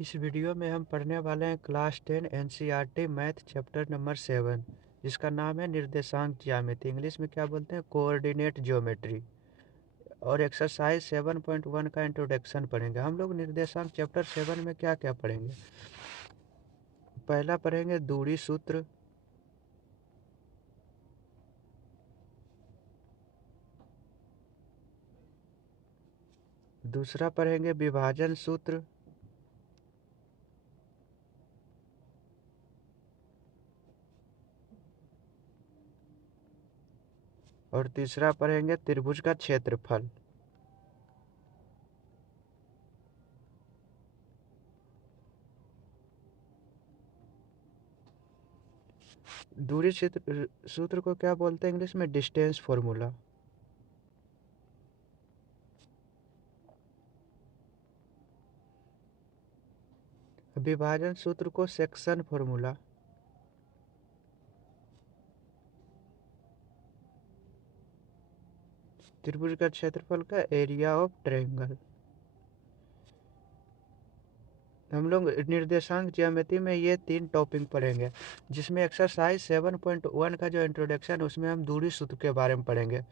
इस वीडियो में हम पढ़ने वाले हैं class 10 NCERT math chapter number 7, जिसका नाम है निर्देशांक ज्यामिति। इंग्लिश में क्या बोलते हैं, कोऑर्डिनेट ज्योमेट्री। और एक्सरसाइज 7.1 का इंट्रोडक्शन पढ़ेंगे। हम लोग निर्देशांक चैप्टर 7 में क्या क्या पढ़ेंगे। पहला पढ़ेंगे दूरी सूत्र, दूसरा पढ़ेंगे विभाजन सूत्र, और तीसरा पढ़ेंगे त्रिभुज का क्षेत्रफल। दूरी सूत्र को क्या बोलते हैं इंग्लिश में, डिस्टेंस फॉर्मूला। विभाजन सूत्र को सेक्शन फॉर्मूला। त्रिभुज का क्षेत्रफल का एरिया ऑफ ट्रायंगल। हम लोग निर्देशांक ज्यामिति में ये 3 टॉपिक पढ़ेंगे, जिसमें एक्सरसाइज 7.1 का जो इंट्रोडक्शन, उसमें हम दूरी सूत्र के बारे में पढ़ेंगे।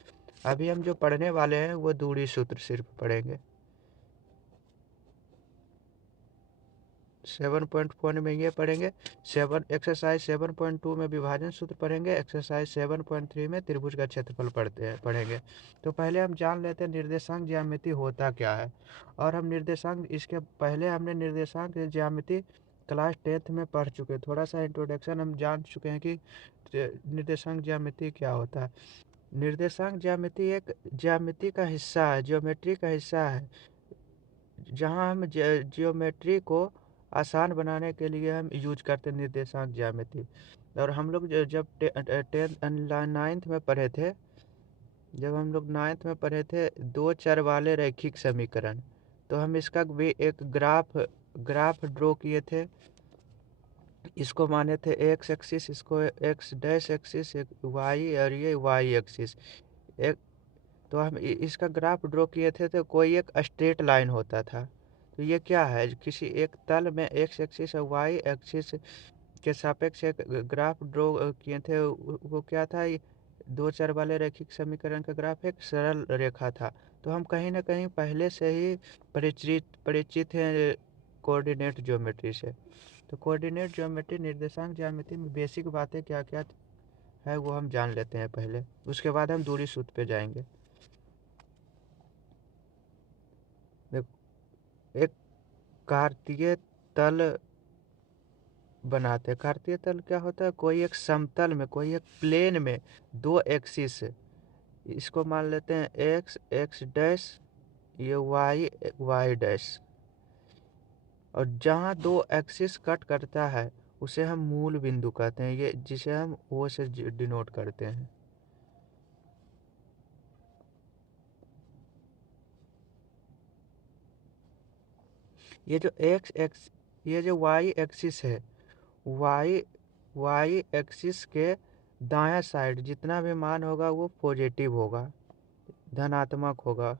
अभी हम जो पढ़ने वाले हैं वो दूरी सूत्र सिर्फ पढ़ेंगे। 7.1 में ये पढ़ेंगे। एक्सरसाइज 7.2 में विभाजन सूत्र पढ़ेंगे। एक्सरसाइज 7.3 में त्रिभुज का क्षेत्रफल पढ़ेंगे। तो पहले हम जान लेते हैं निर्देशांक ज्यामिति होता क्या है। और हम निर्देशांक, इसके पहले हमने निर्देशांक ज्यामिति क्लास 10th में पढ़ चुके हैं। थोड़ा सा इंट्रोडक्शन हम जान चुके हैं कि निर्देशांक ज्यामिति क्या होता है। निर्देशांक ज्यामिति एक ज्यामिति का हिस्सा है, ज्योमेट्री का हिस्सा है, जहाँ हम ज्योमेट्री को आसान बनाने के लिए हम यूज करते हैं निर्देशांक ज्यामिति। और हम लोग जब 9th में पढ़े थे, जब हम लोग 9th में पढ़े थे 2 चर वाले रैखिक समीकरण, तो हम इसका भी एक ग्राफ ड्रॉ किए थे। इसको माने थे एक्स एक्सिस, इसको एक्स डैश एक्सिस, एक वाई, और ये वाई एक्सिस। एक तो हम इसका ग्राफ ड्रॉ किए थे, तो कोई एक स्ट्रेट लाइन होता था। तो ये क्या है, किसी एक तल में एक्स एक्सिस और वाई एक्सिस के सापेक्ष एक ग्राफ ड्रॉ किए थे। वो क्या था, 2 चर वाले रैखिक समीकरण का ग्राफ एक सरल रेखा था। तो हम कहीं ना कहीं पहले से ही परिचित हैं कोऑर्डिनेट ज्योमेट्री से। तो कोऑर्डिनेट ज्योमेट्री, निर्देशांक ज्यामिति में बेसिक बातें क्या क्या है वो हम जान लेते हैं पहले, उसके बाद हम दूरी सूत्र पे जाएंगे। एक कार्तीय तल बनाते हैं। कार्तीय तल क्या होता है, कोई एक समतल में, कोई एक प्लेन में 2 एक्सिस, इसको मान लेते हैं एक्स एक्स डैश, ये वाई वाई डैश। और जहाँ 2 एक्सिस कट करता है उसे हम मूल बिंदु कहते हैं, ये जिसे हम ओ से डिनोट करते हैं। ये जो वाई एक्सिस है, वाई एक्सिस के दायां साइड जितना भी मान होगा वो पॉजिटिव होगा, धनात्मक होगा।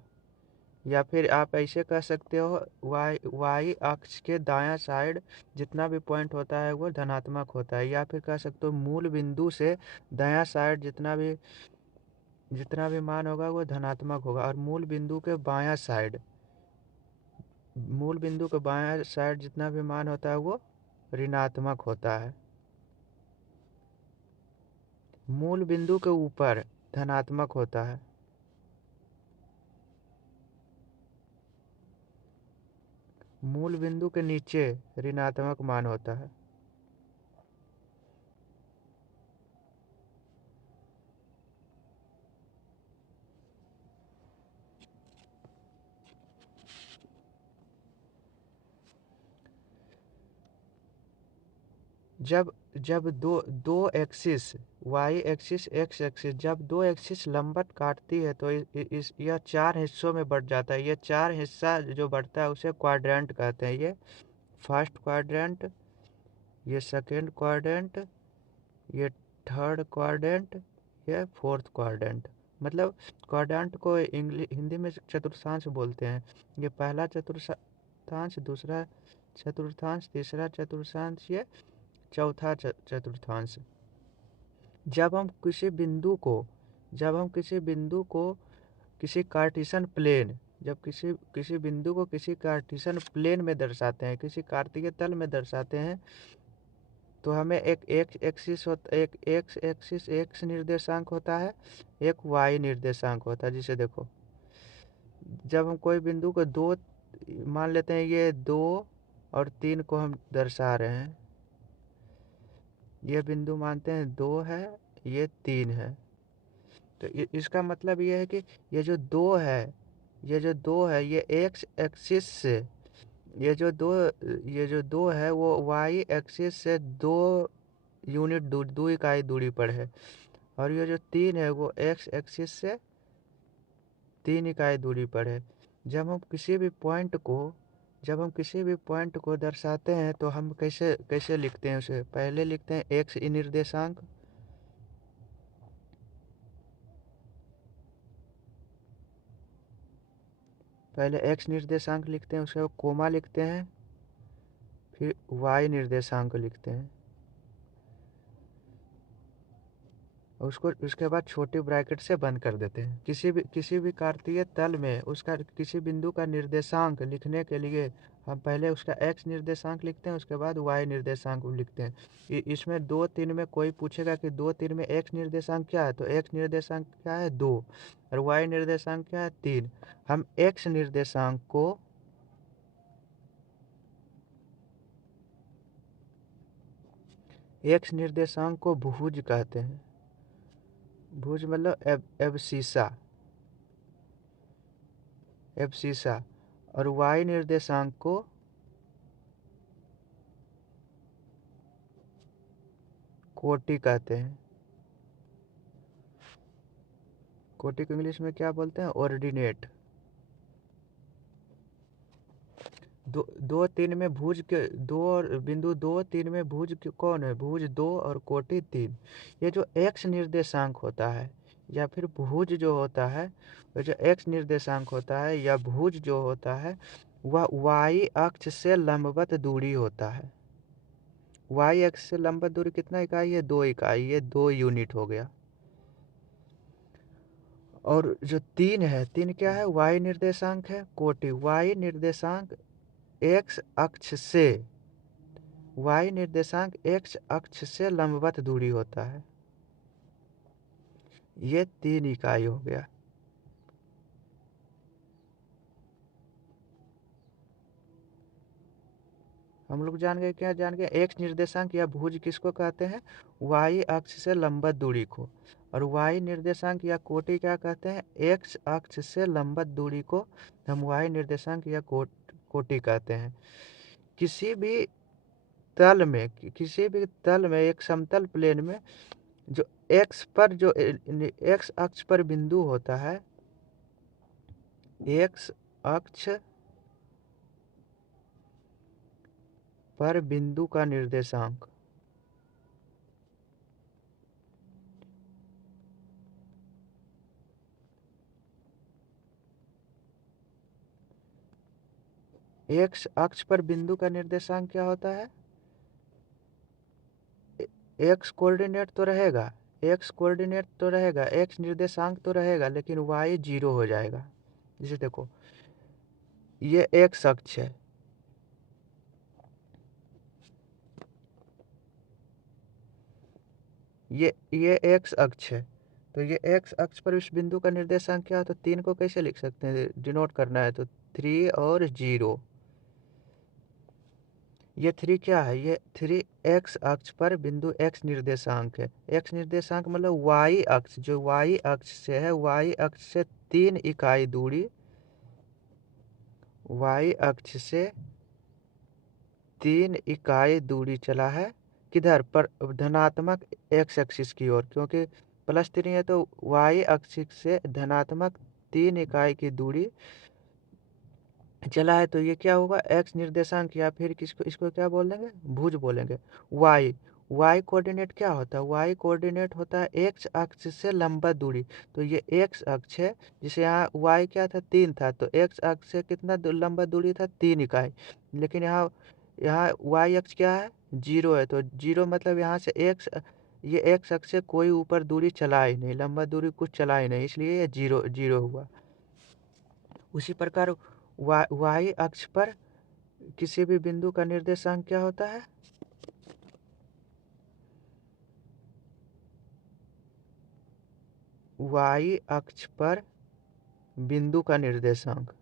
या फिर आप ऐसे कह सकते हो, वाई अक्ष के दायां साइड जितना भी पॉइंट होता है वो धनात्मक होता है। या फिर कह सकते हो मूल बिंदु से दायां साइड जितना भी मान होगा वो धनात्मक होगा। और मूल बिंदु के बायां साइड जितना भी मान होता है वो ऋणात्मक होता है। मूल बिंदु के ऊपर धनात्मक होता है। मूल बिंदु के नीचे ऋणात्मक मान होता है। जब जब दो axis, Y axis X axis, जब 2 एक्सिस लंबवत काटती है तो यह 4 हिस्सों में बढ़ जाता है। ये 4 हिस्सा जो बढ़ता है उसे क्वाड्रेंट कहते हैं। ये फर्स्ट क्वाड्रेंट, ये सेकेंड क्वाड्रेंट, ये थर्ड क्वाड्रेंट, ये फोर्थ क्वाड्रेंट। मतलब क्वाड्रेंट को हिंदी में चतुर्थांश बोलते हैं। ये पहला चतुर्थांश, दूसरा चतुर्थांश, तीसरा चतुर्थांश, ये चौथा चतुर्थांश। जब हम किसी बिंदु को किसी कार्टेशियन प्लेन, जब किसी बिंदु को किसी कार्टेशियन प्लेन में दर्शाते हैं, किसी कार्तीय तल में दर्शाते हैं, तो हमें एक एक्स एक्सिस एक्स निर्देशांक होता है, एक वाई निर्देशांक होता है। जिसे देखो, जब हम कोई बिंदु को दो मान लेते हैं, ये 2 और 3 को हम दर्शा रहे हैं, ये बिंदु मानते हैं 2 है, ये 3 है, तो इसका मतलब ये है कि ये जो 2 है, ये एक्स एक्सिस से, ये जो दो है वो वाई एक्सिस से 2 यूनिट दूर, 2 इकाई दूरी पर है, और ये जो 3 है वो एक्स एक्सिस से 3 इकाई दूरी पर है। जब हम किसी भी पॉइंट को दर्शाते हैं तो हम कैसे लिखते हैं उसे? पहले लिखते हैं एक्स निर्देशांक, पहले एक्स निर्देशांक लिखते हैं, उसके बाद कोमा लिखते हैं, फिर वाई निर्देशांक लिखते हैं, और उसके बाद छोटे ब्रैकेट से बंद कर देते हैं। किसी भी कार्तीय तल में उसका किसी बिंदु का निर्देशांक लिखने के लिए हम पहले उसका एक्स निर्देशांक लिखते हैं, उसके बाद वाई निर्देशांक लिखते हैं। इसमें 2 3 में कोई पूछेगा कि 2 3 में एक्स निर्देशांक क्या है, तो एक्स निर्देशांक क्या है 2, और वाई निर्देशांक क्या है 3। हम एक्स निर्देशांक को भुज कहते हैं। भुज मतलब एब्सिसा, और वाई निर्देशांक को कोटि कहते हैं। कोटि को इंग्लिश में क्या बोलते हैं? ऑर्डिनेट। 2 3 में भुज के दो, और बिंदु 2 3 में भुज कौन है? भुज 2 और कोटि 3। ये जो एक्स निर्देशांक होता है या फिर भुज जो होता है, वो जो एक्स निर्देशांक होता है या भुज जो होता है, वह वाई अक्ष से लंबवत दूरी होता है। वाई अक्ष से लंबवत दूरी कितना इकाई है? 2 इकाई, ये 2 यूनिट हो गया। और जो 3 है, 3 क्या है? वाई निर्देशांक है, कोटि। वाई निर्देशांक एक्स अक्ष से लंबवत दूरी होता है। ये 3 इकाई हो गया। हम लोग जान गए, क्या जान गए? एक्स निर्देशांक या भुज किसको कहते हैं? वाई अक्ष से लंबवत दूरी को। और वाई निर्देशांक या कोटि क्या कहते हैं? एक्स अक्ष से लंबवत दूरी को हम वाई निर्देशांक या कोटि कहते हैं। किसी भी तल में एक समतल प्लेन में जो एक्स अक्ष पर बिंदु होता है, एक्स अक्ष पर बिंदु का निर्देशांक एक्स अक्ष पर बिंदु का निर्देशांक क्या होता है? एक्स कोऑर्डिनेट तो रहेगा, एक्स निर्देशांक तो रहेगा, लेकिन वाई 0 हो जाएगा। जैसे देखो, ये एक्स अक्ष है, ये एक्स अक्ष है, तो ये एक्स अक्ष पर इस बिंदु का निर्देशांक क्या है? तो 3 को कैसे लिख सकते हैं? डिनोट करना है तो 3 और 0। ये 3 क्या है? ये 3 एक्स अक्ष पर बिंदु एक्स निर्देशांक है। एक्स निर्देशांक मतलब वाई अक्ष, जो वाई अक्ष से है, वाई अक्ष से 3 इकाई दूरी, वाई अक्ष से 3 इकाई दूरी चला है। किधर पर? धनात्मक एक्स एक्सिस की ओर, क्योंकि +3 है तो वाई अक्ष से धनात्मक 3 इकाई की दूरी चला है। तो ये क्या होगा? एक्स निर्देशांक, या फिर इसको क्या बोलेंगे? भुज बोलेंगे। वाई कोऑर्डिनेट क्या होता है? वाई कोऑर्डिनेट होता है एक्स अक्ष से लंबवत दूरी। तो ये एक्स अक्ष है, जिसे यहाँ वाई क्या था? 3 था, तो एक्स अक्ष से कितना लंबवत दूरी था? 3 इकाई। लेकिन यहाँ यहाँ वाई अक्ष क्या है, 0 है, तो 0 मतलब यहाँ से एक्स, ये एक्स अक्ष से कोई ऊपर दूरी चला ही नहीं, लंबा दूरी कुछ चला ही नहीं, इसलिए ये 0 हुआ। उसी प्रकार वाई अक्ष पर किसी भी बिंदु का निर्देशांक क्या होता है, वाई अक्ष पर बिंदु का निर्देशांक,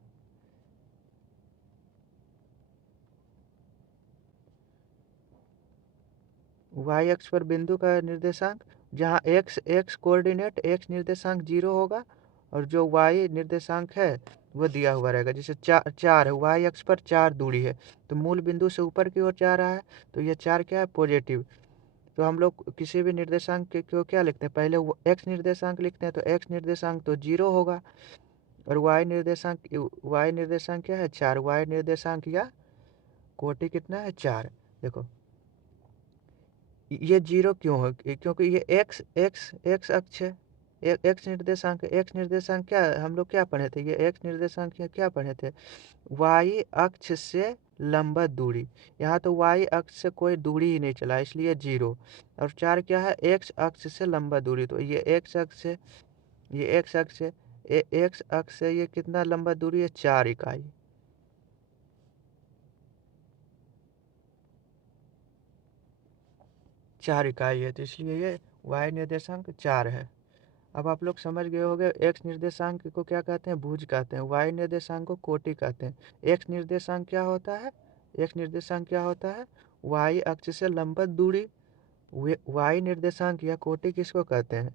वाई अक्ष पर बिंदु का निर्देशांक, जहाँ एक्स कोऑर्डिनेट, एक्स निर्देशांक 0 होगा और जो वाई निर्देशांक है वो दिया हुआ रहेगा। जैसे 4 है, वाई अक्ष पर 4 दूरी है, तो मूल बिंदु से ऊपर की ओर जा रहा है, तो ये 4 क्या है, पॉजिटिव। तो हम लोग किसी भी निर्देशांक को क्या लिखते हैं, पहले वो एक्स निर्देशांक लिखते हैं, तो एक्स निर्देशांक तो 0 होगा, और वाई निर्देशांक क्या है, 4। वाई निर्देशांक या कोटि कितना है, 4। देखो ये 0 क्यों है, क्योंकि ये एक्स अक्ष है, एक्स निर्देशांक क्या है, हम लोग क्या पढ़े थे, ये एक्स निर्देशांक क्या पढ़े थे, वाई अक्ष से लंबत दूरी। यहाँ तो वाई अक्ष से कोई दूरी ही नहीं चला, इसलिए 0। और 4 क्या है, एक्स अक्ष से लंबा दूरी, तो ये एक्स अक्ष है, ये एक्स अक्ष है, एक्स अक्ष से ये कितना लंबा दूरी है, 4 इकाई। चार इकाई है, तो इसलिए ये वाई निर्देशांक 4 है। अब आप लोग समझ गए होंगे, एक्स निर्देशांक को क्या कहते हैं, भुज कहते हैं, वाई निर्देशांक को कोटि कहते हैं। एक्स निर्देशांक क्या होता है, एक्स निर्देशांक क्या होता है, वाई अक्ष से लंबवत दूरी। वाई निर्देशांक या कोटि किसको कहते हैं,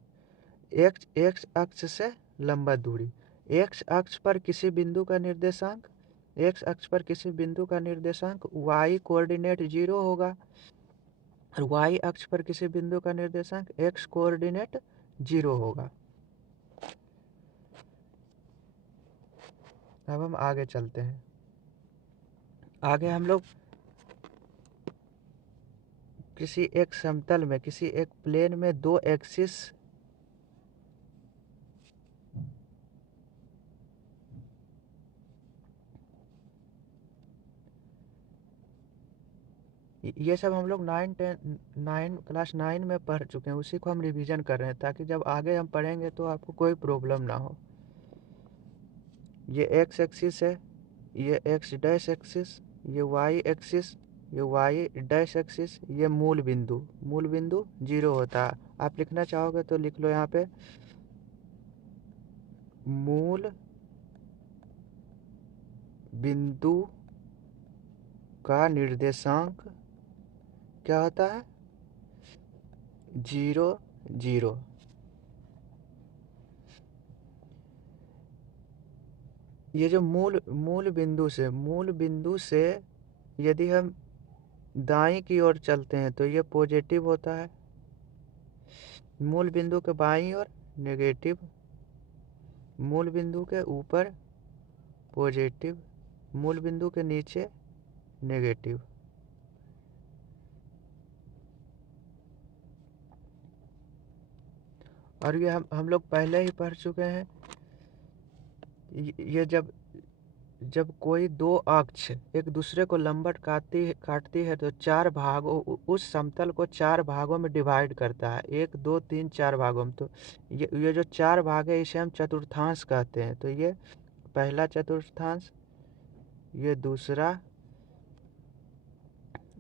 एक्स एक्स अक्ष से लंबवत दूरी। एक्स अक्ष पर किसी बिंदु का निर्देशांक, एक्स अक्ष पर किसी बिंदु का निर्देशांक वाई कोऑर्डिनेट 0 होगा, और वाई अक्ष पर किसी बिंदु का निर्देशांक एक्स कोऑर्डिनेट 0 होगा। अब हम आगे चलते हैं। आगे हम लोग किसी एक समतल में, किसी एक प्लेन में दो एक्सिस ये सब हम लोग क्लास 9 में पढ़ चुके हैं, उसी को हम रिवीजन कर रहे हैं, ताकि जब आगे हम पढ़ेंगे तो आपको कोई प्रॉब्लम ना हो। ये एक्स एक्सिस है, ये एक्स डैश एक्सिस, ये वाई एक्सिस, ये वाई डैश एक्सिस, ये मूल बिंदु 0 होता है। आप लिखना चाहोगे तो लिख लो यहाँ पे, मूल बिंदु का निर्देशांक क्या होता है, 0 0। ये जो मूल बिंदु से यदि हम दाईं की ओर चलते हैं तो ये पॉजिटिव होता है, मूल बिंदु के बाईं ओर नेगेटिव, मूल बिंदु के ऊपर पॉजिटिव, मूल बिंदु के नीचे नेगेटिव। और ये हम लोग पहले ही पढ़ चुके हैं, ये जब कोई दो अक्ष एक दूसरे को लंबवत काटती है तो 4 भागों, उस समतल को 4 भागों में डिवाइड करता है, 1 2 3 4 भागों में। तो ये जो 4 भाग है इसे हम चतुर्थांश कहते हैं। तो ये पहला चतुर्थांश, ये दूसरा,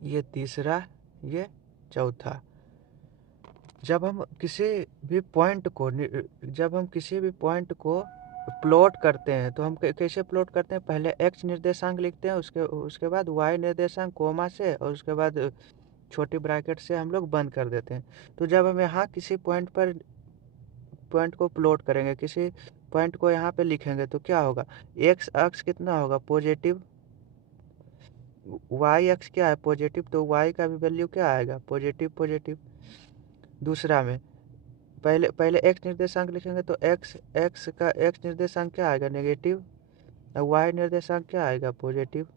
ये तीसरा, ये चौथा। जब हम किसी भी पॉइंट को प्लॉट करते हैं तो हम कैसे प्लॉट करते हैं, पहले एक्स निर्देशांक लिखते हैं, उसके बाद वाई निर्देशांक कोमा से, और उसके बाद छोटी ब्रैकेट से हम लोग बंद कर देते हैं। तो जब हम यहाँ किसी पॉइंट को प्लॉट करेंगे, किसी पॉइंट को यहाँ पे लिखेंगे, तो क्या होगा, एक्स अक्ष कितना होगा, पॉजिटिव, वाई अक्ष क्या है, पॉजिटिव, तो वाई का भी वैल्यू क्या आएगा, पॉजिटिव। दूसरा में पहले एक्स निर्देशांक लिखेंगे तो एक्स निर्देशांक क्या आएगा, नेगेटिव, और वाई निर्देशांक क्या आएगा, पॉजिटिव।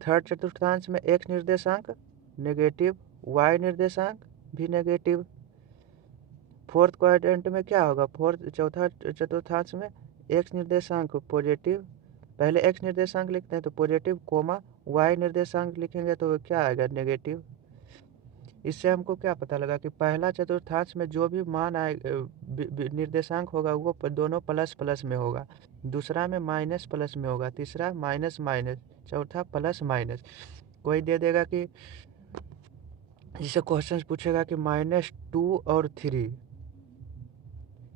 थर्ड चतुर्थांश में एक्स निर्देशांक नेगेटिव, वाई निर्देशांक भी नेगेटिव। फोर्थ क्वाड्रेंट में क्या होगा, चौथा चतुर्थांश में एक्स निर्देशांक पॉजिटिव, पहले x निर्देशांक लिखते हैं तो पॉजिटिव कोमा y निर्देशांक लिखेंगे तो क्या आएगा, नेगेटिव। इससे हमको क्या पता लगा कि पहला चतुर्थांश में जो भी मान आए निर्देशांक होगा वो दोनों प्लस प्लस में होगा, दूसरा में माइनस प्लस में होगा, तीसरा माइनस माइनस, चौथा प्लस माइनस। कोई दे देगा कि जिसे क्वेश्चन पूछेगा कि -2 और 3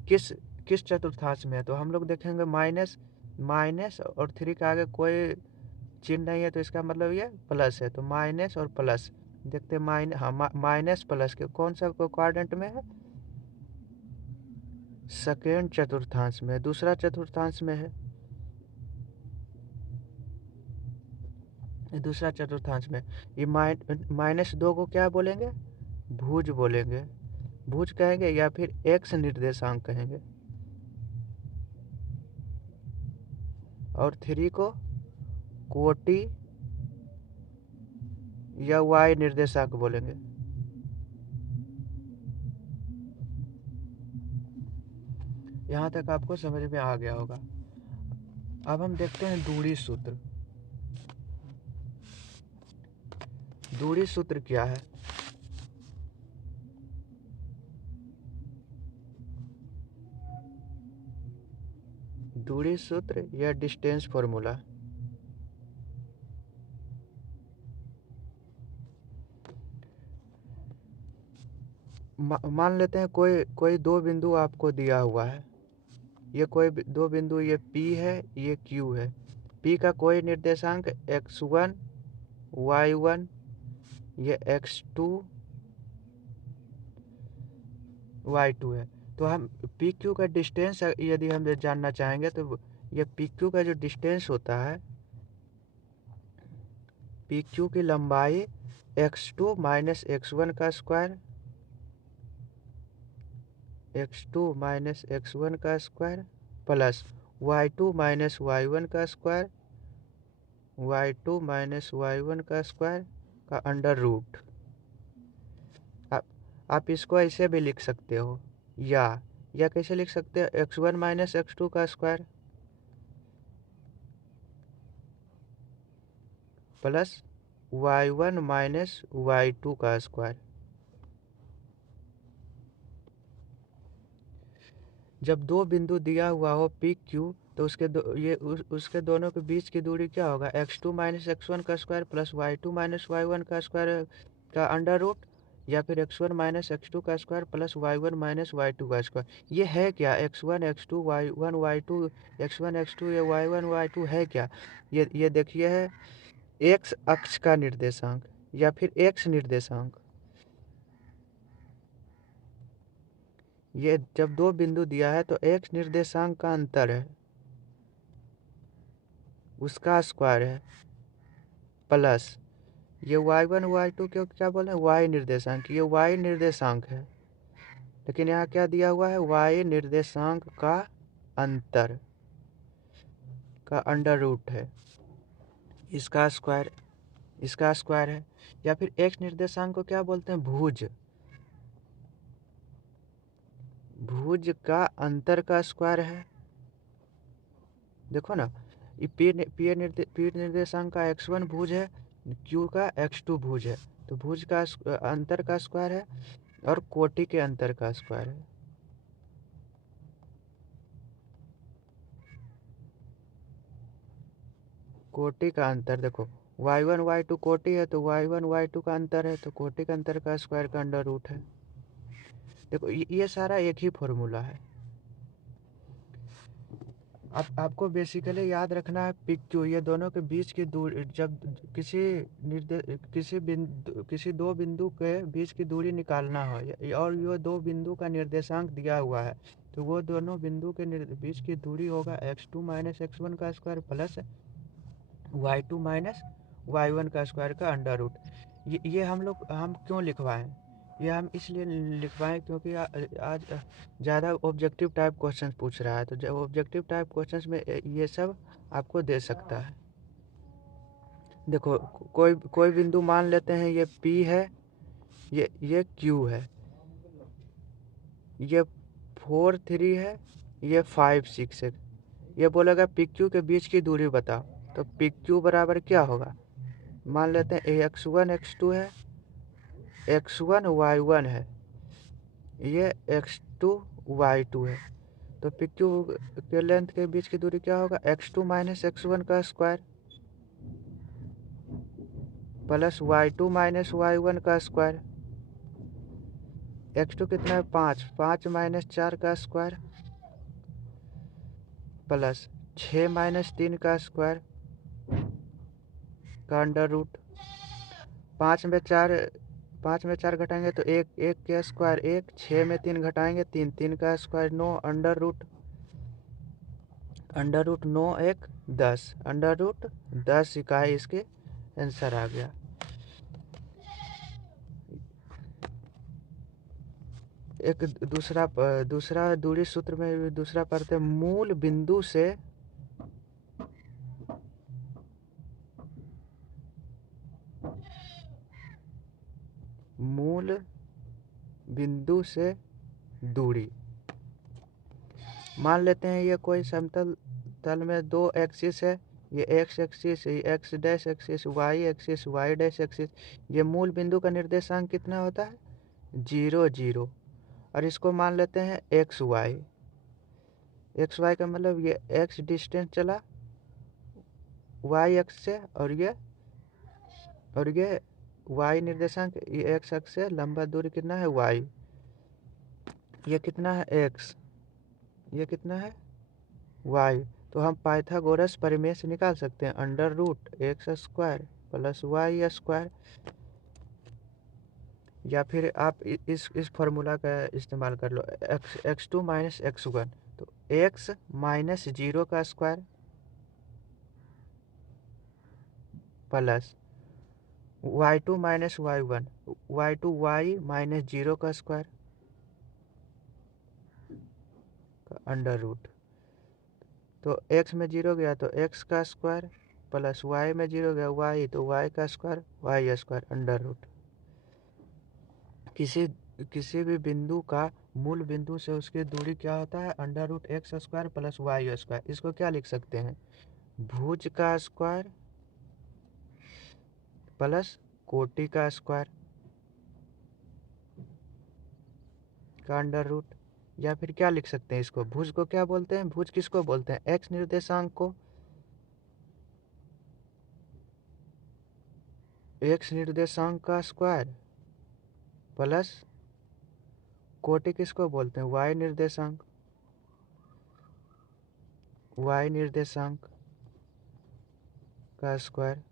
किस चतुर्थांश में है, तो हम लोग देखेंगे माइनस और 3 का आगे कोई चिन्ह नहीं है तो इसका मतलब ये प्लस है, तो माइनस और प्लस देखते हैं। माइनस प्लस के कौन सा क्वाड्रेंट में है, सेकेंड चतुर्थांश में, दूसरा चतुर्थांश में है, दूसरा चतुर्थांश में। ये -2 को क्या बोलेंगे, भुज बोलेंगे, भुज कहेंगे या फिर एक्स निर्देशांक कहेंगे, और 3 को कोटि या वाई निर्देशांक बोलेंगे। यहाँ तक आपको समझ में आ गया होगा। अब हम देखते हैं दूरी सूत्र। दूरी सूत्र क्या है, दूरी सूत्र या डिस्टेंस फॉर्मूला। मान लेते हैं कोई दो बिंदु आपको दिया हुआ है, ये कोई दो बिंदु, ये P है, ये Q है। P का कोई निर्देशांक x1 y1, ये x2 y2 है। तो हम PQ का डिस्टेंस यदि हम जानना चाहेंगे तो ये PQ का जो डिस्टेंस होता है, PQ की लंबाई x2 माइनस x1 का स्क्वायर, x2 माइनस x1 का square plus y2 minus y1 का स्क्वायर, y2 माइनस y1 का स्क्वायर का अंडर रूट। आप इसको ऐसे भी लिख सकते हो, या कैसे लिख सकते हो, x1 माइनस x2 का square plus y1 minus y2 का स्क्वायर। जब दो बिंदु दिया हुआ हो पी क्यू तो उसके दोनों के बीच की दूरी क्या होगा, x2 माइनस x1 का square plus y2 minus y1 का स्क्वायर का अंडर रूट, या फिर x1 माइनस x2 का square plus y1 minus y2 का स्क्वायर। ये है क्या, x1 x2 y1 y2, x1 x2 या y1 y2 है क्या, ये देखिए है x अक्ष का निर्देशांक या फिर x निर्देशांक। ये जब दो बिंदु दिया है तो x निर्देशांक का अंतर है, उसका स्क्वायर है, प्लस ये y1 y2 क्यों क्या बोले, y निर्देशांक, ये y निर्देशांक है, लेकिन यहाँ क्या दिया हुआ है, y निर्देशांक का अंतर का अंडर रूट है, इसका स्क्वायर है। या फिर x निर्देशांक को क्या बोलते हैं, भुज का अंतर का स्क्वायर है। देखो ना, ये पी निर्देशांक का x1 भुज है, q का x2 भुज है, तो भुज का अंतर का स्क्वायर है और कोटि के अंतर का स्क्वायर है। कोटि का अंतर देखो, y1 y2 कोटि है तो y1 y2 का अंतर है, तो कोटि का अंतर का स्क्वायर का अंडर रूट है। देखो ये सारा एक ही फॉर्मूला है। अब आपको बेसिकली याद रखना है PQ, ये दोनों के बीच की दूरी, जब किसी दो बिंदु के बीच की दूरी निकालना हो और ये दो बिंदु का निर्देशांक दिया हुआ है, तो वो दोनों बिंदु के बीच की दूरी होगा x2 माइनस x1 का square plus y2 minus y1 का स्क्वायर का अंडर रूट। ये हम क्यों लिखवाएं, ये हम इसलिए लिखवाएं क्योंकि आज ज़्यादा ऑब्जेक्टिव टाइप क्वेश्चन पूछ रहा है, तो जब ऑब्जेक्टिव टाइप क्वेश्चंस में ये सब आपको दे सकता है। देखो कोई बिंदु मान लेते हैं ये P है, ये Q है, ये 4 3 है, ये 5 6 है, ये बोलेगा पी क्यू के बीच की दूरी बताओ, तो पी क्यू बराबर क्या होगा, मान लेते हैं x1 x2 है, x1 y1 है, ये x2 y2 है, तो पी क्यू के लेंथ के बीच की दूरी क्या होगा, x2 माइनस x1 का square plus y2 minus y1 का स्क्वायर, x2 कितना है 5, 5 माइनस 4 का स्क्वायर प्लस 6 माइनस 3 का स्क्वायर का अंडर रूट, 5 में 4 घटाएंगे तो 1, 1 के स्क्वायर 1, 6 में 3 घटाएंगे 3, 3 का square 9, under root 9 1 10, under root 10 इकाई इसके आंसर आ गया। एक दूसरा दूरी सूत्र में दूसरा पढ़ते हैं, मूल बिंदु से दूरी, मान लेते हैं ये कोई समतल तल में दो एक्सिस है, ये एक्स एक्सिस, ये X dash axis, Y axis, Y dash axis, ये मूल बिंदु का निर्देशांक कितना होता है 0 0, और इसको मान लेते हैं एक्स वाई का मतलब ये एक्स डिस्टेंस चला वाई एक्स से, और ये वाई निर्देशांक, ये एक्स अक्ष से लंबा दूरी कितना है वाई, ये कितना है एक्स, ये कितना है वाई, तो हम पाइथागोरस परिमेय से निकाल सकते हैं under root X square plus Y square, या फिर आप इस फॉर्मूला का इस्तेमाल कर लो, x2 माइनस x1, तो x माइनस 0 का square plus y2 minus y1, y2 y minus 0 का स्क्वायर का अंडर रूट, तो x में 0 गया तो x का स्क्वायर प्लस y में 0 गया y, तो y का square y square under root. किसी भी बिंदु का मूल बिंदु से उसकी दूरी क्या होता है under root X square plus Y square, इसको क्या लिख सकते हैं भुज का स्क्वायर प्लस कोटि का स्क्वायर का अंडर रूट, या फिर क्या लिख सकते हैं इसको, भुज को क्या बोलते हैं, भुज किसको बोलते हैं एक्स निर्देशांक को, एक्स निर्देशांक का स्क्वायर प्लस कोटि किसको बोलते हैं वाई निर्देशांक का स्क्वायर।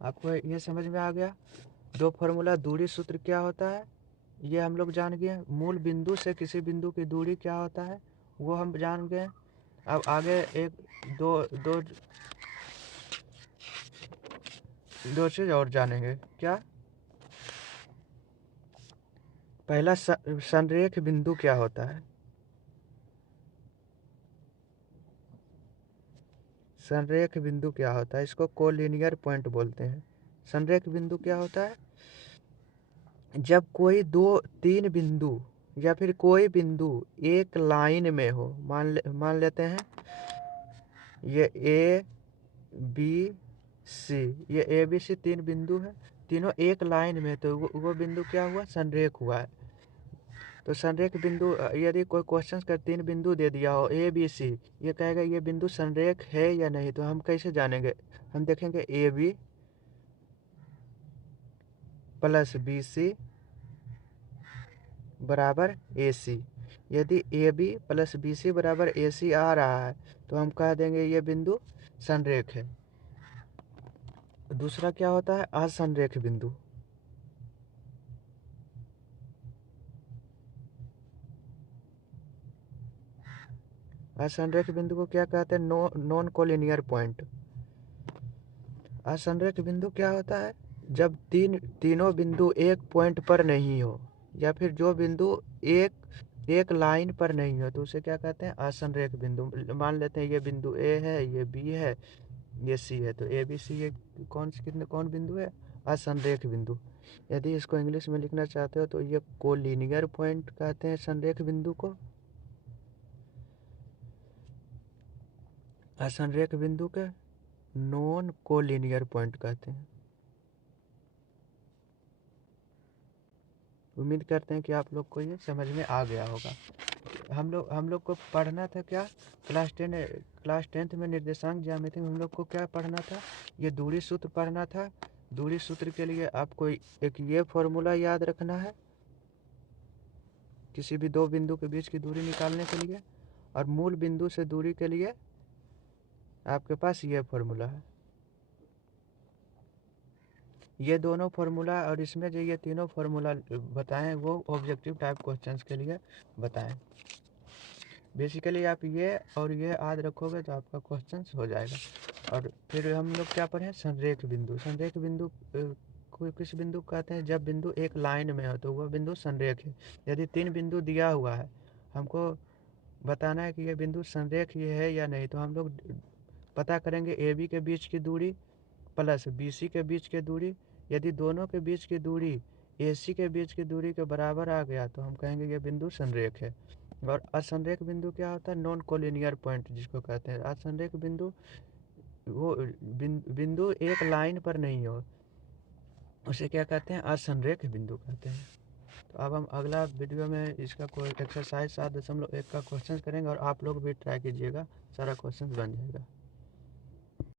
आपको ये समझ में आ गया, दो फॉर्मूला, दूरी सूत्र क्या होता है ये हम लोग जान गए, मूल बिंदु से किसी बिंदु की दूरी क्या होता है वो हम जान गए। अब आगे एक दो चीज और जानेंगे, क्या, पहला संरेख बिंदु क्या होता है, संरेख बिंदु क्या होता है, इसको कोलिनियर पॉइंट बोलते हैं। संरेख बिंदु क्या होता है, जब कोई तीन बिंदु या फिर कोई बिंदु एक लाइन में हो, मान लेते हैं ये ए बी सी, ये ए बी सी तीन बिंदु है, तीनों एक लाइन में, तो वो बिंदु क्या हुआ संरेख हुआ है। तो संरेख बिंदु, यदि कोई क्वेश्चन कर तीन बिंदु दे दिया हो ए बी सी, ये कहेगा ये बिंदु संरेख है या नहीं, तो हम कैसे जानेंगे, हम देखेंगे A B plus B C बराबर ए सी, यदि A B plus B C बराबर ए सी आ रहा है तो हम कह देंगे ये बिंदु संरेख है। दूसरा क्या होता है असंरेख बिंदु, असंरेख बिंदु को क्या कहते हैं नॉन कोलिनियर पॉइंट। असंरेख बिंदु क्या होता है, जब तीनों बिंदु एक पॉइंट पर नहीं हो, या फिर जो बिंदु एक लाइन पर नहीं हो, तो उसे क्या कहते हैं असंरेख बिंदु। मान लेते हैं ये बिंदु ए है, ये बी है, ये सी है, तो ए बी सी ये कौन बिंदु है असंरेख बिंदु। यदि इसको इंग्लिश में लिखना चाहते हो तो ये कोलिनियर पॉइंट कहते हैं संरेख बिंदु को। असंरेख बिंदु के नॉन कोलिनियर पॉइंट कहते हैं। उम्मीद करते हैं कि आप लोग को ये समझ में आ गया होगा। हम लोग को पढ़ना था क्या, क्लास टेंथ में निर्देशांक ज्यामिति में हम लोग को क्या पढ़ना था, ये दूरी सूत्र पढ़ना था। दूरी सूत्र के लिए आपको एक ये फॉर्मूला याद रखना है किसी भी दो बिंदु के बीच की दूरी निकालने के लिए, और मूल बिंदु से दूरी के लिए आपके पास ये फॉर्मूला है। ये दोनों फार्मूला और इसमें जो ये तीनों फार्मूला बताएं वो ऑब्जेक्टिव टाइप क्वेश्चंस के लिए बताएं। बेसिकली आप ये और ये याद रखोगे तो आपका क्वेश्चंस हो जाएगा। और फिर हम लोग क्या पढ़े, संरेख बिंदु। संरेख बिंदु कोई किस बिंदु कहते हैं, जब बिंदु एक लाइन में हो तो वह बिंदु संरेख है। यदि 3 बिंदु दिया हुआ है, हमको बताना है कि ये बिंदु संरेख ये है या नहीं, तो हम लोग पता करेंगे ए बी के बीच की दूरी प्लस बी सी के बीच की दूरी। यदि दोनों के बीच की दूरी ए सी के बीच की दूरी के बराबर आ गया तो हम कहेंगे ये बिंदु संरेख है। और असंरेख बिंदु क्या होता है, नॉन कोलिनियर पॉइंट जिसको कहते हैं। असंरेख बिंदु वो बिंदु एक लाइन पर नहीं हो, उसे क्या कहते हैं, असंरेख बिंदु कहते हैं। तो अब हम अगला वीडियो में इसका कोई एक्सरसाइज 7.1 का क्वेश्चन करेंगे और आप लोग भी ट्राई कीजिएगा, सारा क्वेश्चन बन जाएगा।